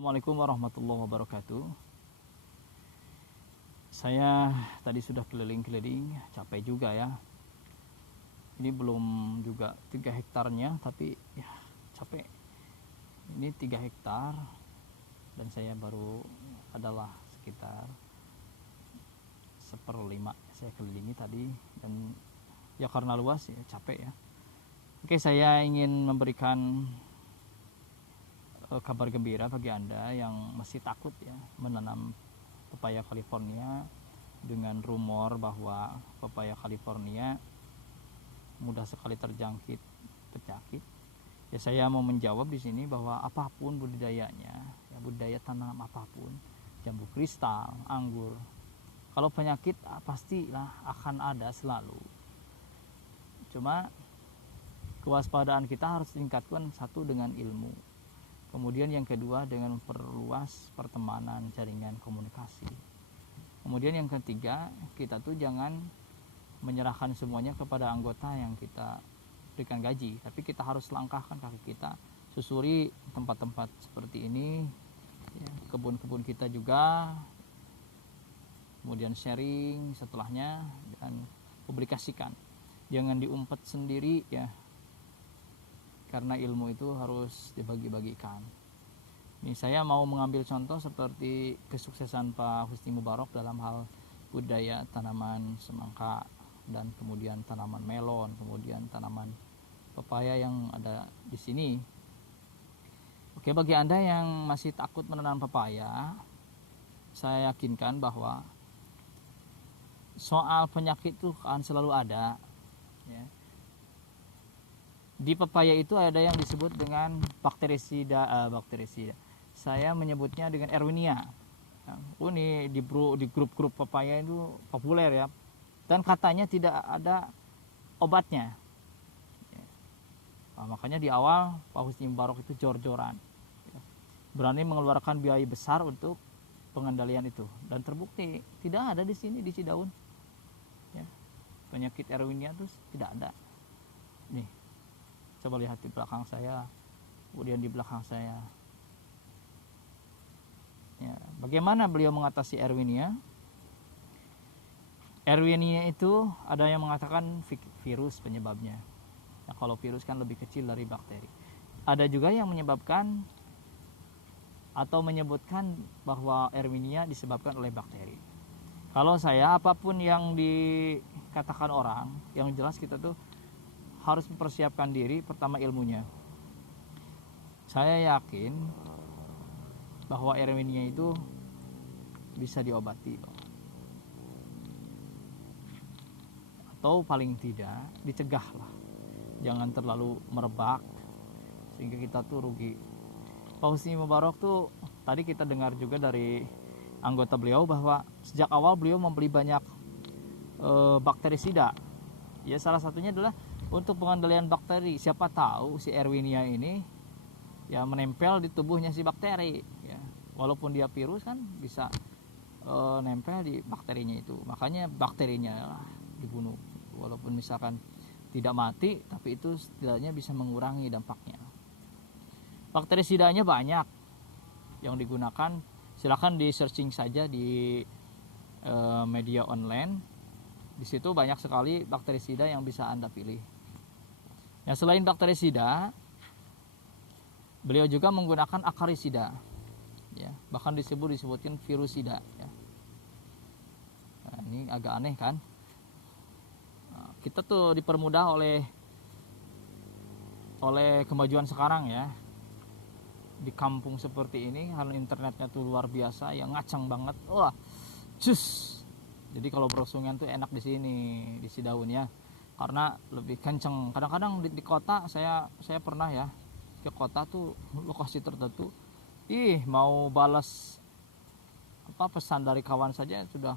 Assalamualaikum warahmatullahi wabarakatuh. Saya tadi sudah keliling-keliling, capek juga ya. Ini belum juga 3 hektarnya, tapi ya capek. Ini 3 hektar dan saya baru adalah sekitar 1/5 saya kelilingi tadi, dan ya karena luas ya capek ya. Oke, saya ingin memberikan kabar gembira bagi Anda yang masih takut ya menanam pepaya California dengan rumor bahwa pepaya California mudah sekali terjangkit penyakit. Ya, saya mau menjawab di sini bahwa apapun budidayanya, ya budidaya tanam apapun, jambu kristal, anggur, kalau penyakit pastilah akan ada selalu. Cuma kewaspadaan kita harus ditingkatkan, satu dengan ilmu. Kemudian yang kedua dengan memperluas pertemanan, jaringan komunikasi. Kemudian yang ketiga, kita tuh jangan menyerahkan semuanya kepada anggota yang kita berikan gaji, tapi kita harus langkahkan kaki kita, susuri tempat-tempat seperti ini, ya, kebun-kebun kita juga, kemudian sharing setelahnya dan publikasikan. Jangan diumpet sendiri ya, karena ilmu itu harus dibagi-bagikan. Ini saya mau mengambil contoh seperti kesuksesan Pak Husni Mubarak dalam hal budidaya tanaman semangka dan kemudian tanaman melon, kemudian tanaman pepaya yang ada di sini. Oke, bagi Anda yang masih takut menanam pepaya, saya yakinkan bahwa soal penyakit itu akan selalu ada ya. Di pepaya itu ada yang disebut dengan bakterisida. Saya menyebutnya dengan Erwinia. Ini di grup-grup pepaya itu populer ya. Dan katanya tidak ada obatnya. Nah, makanya di awal Pak Husni Mubarak itu jor-joran. Berani mengeluarkan biaya besar untuk pengendalian itu. Dan terbukti tidak ada di sini di Cidaun. Ya. Penyakit Erwinia itu tidak ada. Nih. Coba lihat di belakang saya, kemudian di belakang saya. Ya, bagaimana beliau mengatasi Erwinia? Erwinia itu ada yang mengatakan virus penyebabnya. Nah, kalau virus kan lebih kecil dari bakteri. Ada juga yang menyebabkan atau menyebutkan bahwa Erwinia disebabkan oleh bakteri. Kalau saya, apapun yang dikatakan orang, yang jelas kita tuh harus mempersiapkan diri, pertama ilmunya. Saya yakin bahwa Erwinia itu bisa diobati, atau paling tidak dicegah lah, jangan terlalu merebak sehingga kita tuh rugi. Pak Husni Mubarak tuh tadi kita dengar juga dari anggota beliau bahwa sejak awal beliau membeli banyak bakterisida. Ya, salah satunya adalah untuk pengendalian bakteri. Siapa tahu si Erwinia ini ya menempel di tubuhnya si bakteri ya. Walaupun dia virus kan bisa nempel di bakterinya itu. Makanya bakterinya lah dibunuh. Walaupun misalkan tidak mati, tapi itu setidaknya bisa mengurangi dampaknya. Bakterisidanya banyak yang digunakan. Silakan di searching saja di media online. Di situ banyak sekali bakterisida yang bisa Anda pilih. Ya, selain bakterisida, beliau juga menggunakan akarisida, ya, bahkan disebutkan virusida. Ya. Nah, ini agak aneh kan? Nah, kita tuh dipermudah oleh kemajuan sekarang ya. Di kampung seperti ini, hal internetnya tuh luar biasa, yang ngacang banget. Wah, cus. Jadi kalau browsingan tuh enak di sini, di Cidaun ya. Karena lebih kenceng. Kadang-kadang di kota saya pernah ya ke kota tuh lokasi tertentu, mau balas pesan dari kawan saja sudah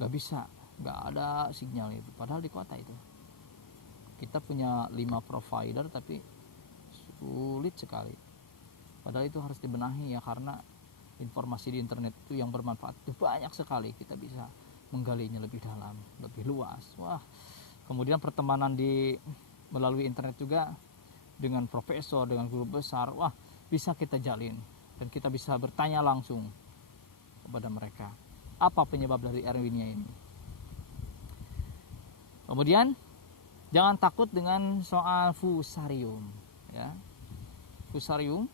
nggak bisa, nggak ada sinyal itu. Padahal di kota itu kita punya 5 provider tapi sulit sekali. Padahal itu harus dibenahi ya, karena informasi di internet itu yang bermanfaat itu banyak sekali. Kita bisa menggalinya lebih dalam, lebih luas. Wah. Kemudian pertemanan melalui internet juga dengan profesor, dengan guru besar, wah bisa kita jalin. dan kita bisa bertanya langsung kepada mereka apa penyebab dari Erwinia ini. Kemudian jangan takut dengan soal fusarium, ya. Fusarium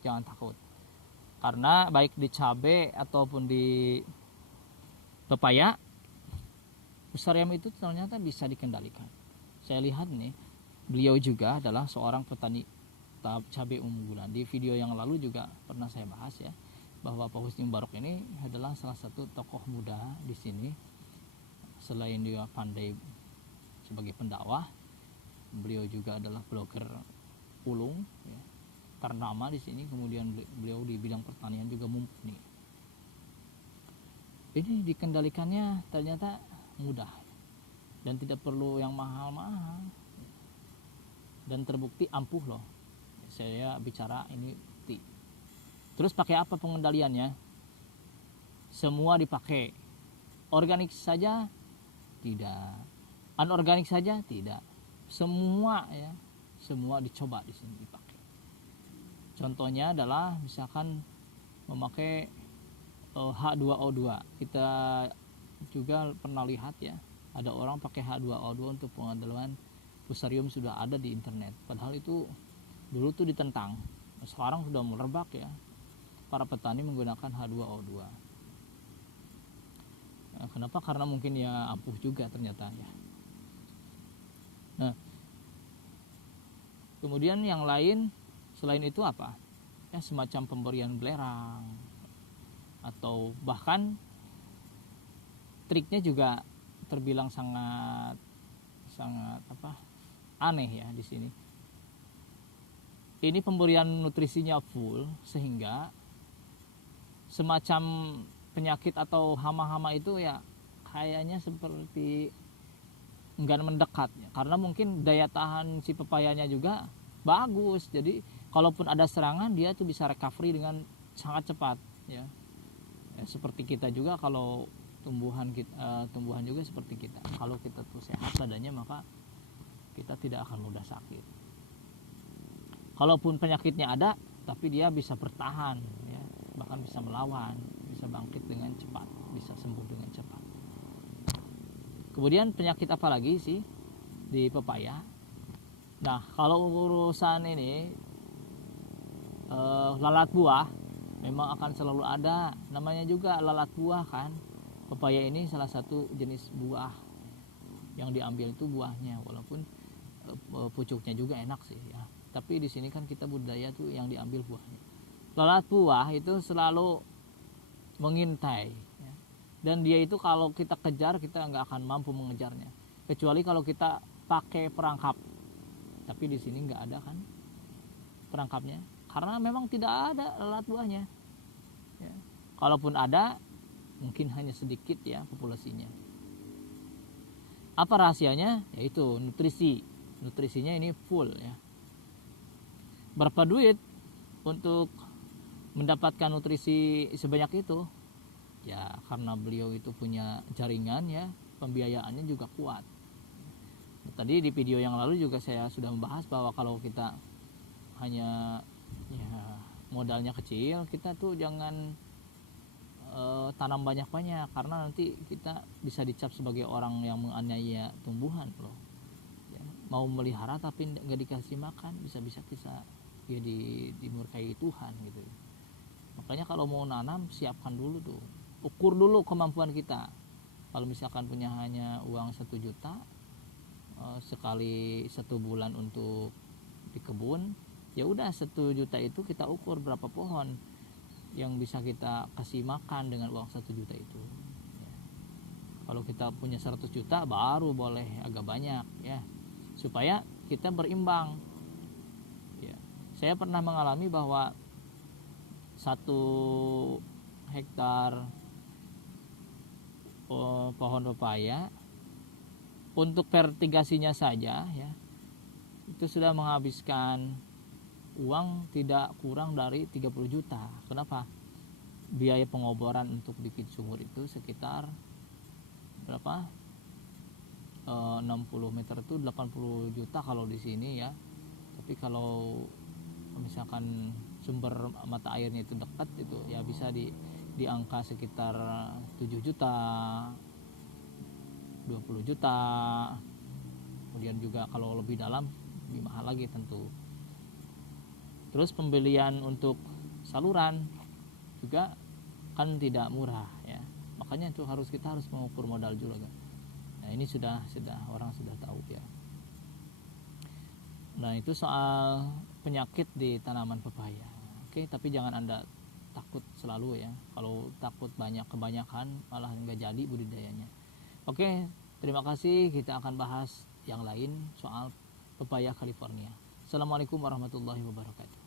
jangan takut, karena baik di cabai ataupun di pepaya, fusarium itu ternyata bisa dikendalikan. Saya lihat nih, beliau juga adalah seorang petani cabai unggulan. Di video yang lalu juga pernah saya bahas ya, bahwa Pak Husni Mubarak ini adalah salah satu tokoh muda di sini. Selain dia pandai sebagai pendakwah, beliau juga adalah blogger ulung, ya, ternama di sini. Kemudian beliau di bidang pertanian juga mumpuni. Ini dikendalikannya ternyata mudah dan tidak perlu yang mahal-mahal, dan terbukti ampuh loh. Saya bicara ini bukti. Terus pakai apa pengendaliannya? Semua dipakai. Organik saja tidak, anorganik saja tidak, semua ya, semua dicoba di sini dipakai. Contohnya adalah misalkan memakai H2O2. Kita juga pernah lihat ya, ada orang pakai H2O2 untuk pengendalian fusarium, sudah ada di internet. Padahal itu dulu tuh ditentang, sekarang sudah merebak ya, para petani menggunakan H2O2. Kenapa? Karena mungkin ya ampuh juga ternyata ya. Nah, kemudian yang lain selain itu apa? Ya semacam pemberian belerang, atau bahkan triknya juga terbilang sangat aneh ya di sini. Ini pemberian nutrisinya full sehingga semacam penyakit atau hama-hama itu ya kayaknya seperti enggan mendekat ya. Karena mungkin daya tahan si pepayanya juga bagus, jadi kalaupun ada serangan dia tuh bisa recovery dengan sangat cepat ya. Seperti kita juga, kalau tumbuhan juga seperti kita, kalau kita tuh sehat badannya maka kita tidak akan mudah sakit. Kalaupun penyakitnya ada tapi dia bisa bertahan ya, bahkan bisa melawan, bisa bangkit dengan cepat, bisa sembuh dengan cepat. Kemudian penyakit apa lagi sih di pepaya? Nah, kalau urusan ini lalat buah memang akan selalu ada. Namanya juga lalat buah kan. Pepaya ini salah satu jenis buah yang diambil itu buahnya, walaupun pucuknya juga enak sih ya. Tapi di sini kan kita budaya tuh yang diambil buahnya. Lalat buah itu selalu mengintai ya. Dan dia itu kalau kita kejar, kita nggak akan mampu mengejarnya, kecuali kalau kita pakai perangkap. Tapi di sini nggak ada kan perangkapnya, karena memang tidak ada lalat buahnya ya. Kalaupun ada mungkin hanya sedikit ya populasinya. Apa rahasianya? Yaitu nutrisinya ini full ya. Berapa duit untuk mendapatkan nutrisi sebanyak itu? Ya karena beliau itu punya jaringan ya, pembiayaannya juga kuat. Tadi di video yang lalu juga saya sudah membahas bahwa kalau kita hanya ya modalnya kecil, kita tuh jangan tanam banyak-banyak, karena nanti kita bisa dicap sebagai orang yang menganiaya tumbuhan loh ya. Mau melihara tapi nggak dikasih makan, bisa-bisa kita ya dimurkai Tuhan gitu. Makanya kalau mau nanam, siapkan dulu tuh, ukur dulu kemampuan kita. Kalau misalkan punya hanya uang 1 juta sekali 1 bulan untuk di kebun, ya udah 1 juta itu kita ukur berapa pohon yang bisa kita kasih makan dengan uang 1 juta itu ya. Kalau kita punya 100 juta baru boleh agak banyak ya, supaya kita berimbang ya. Saya pernah mengalami bahwa 1 hektar pohon pepaya untuk vertigasinya saja ya, itu sudah menghabiskan uang tidak kurang dari 30 juta. Kenapa? Biaya pengoboran untuk bikin sumur itu sekitar berapa? 60 meter itu 80 juta kalau di sini ya. Tapi kalau misalkan sumber mata airnya itu dekat, itu ya bisa di angka sekitar 7 juta, 20 juta. Kemudian juga kalau lebih dalam lebih mahal lagi tentu. Terus pembelian untuk saluran juga kan tidak murah ya, makanya itu kita harus mengukur modal juga kan. Nah ini sudah orang sudah tahu ya. Nah itu soal penyakit di tanaman pepaya. Oke, tapi jangan Anda takut selalu ya. Kalau takut kebanyakan malah nggak jadi budidayanya. Oke, terima kasih. Kita akan bahas yang lain soal pepaya California. Assalamualaikum warahmatullahi wabarakatuh.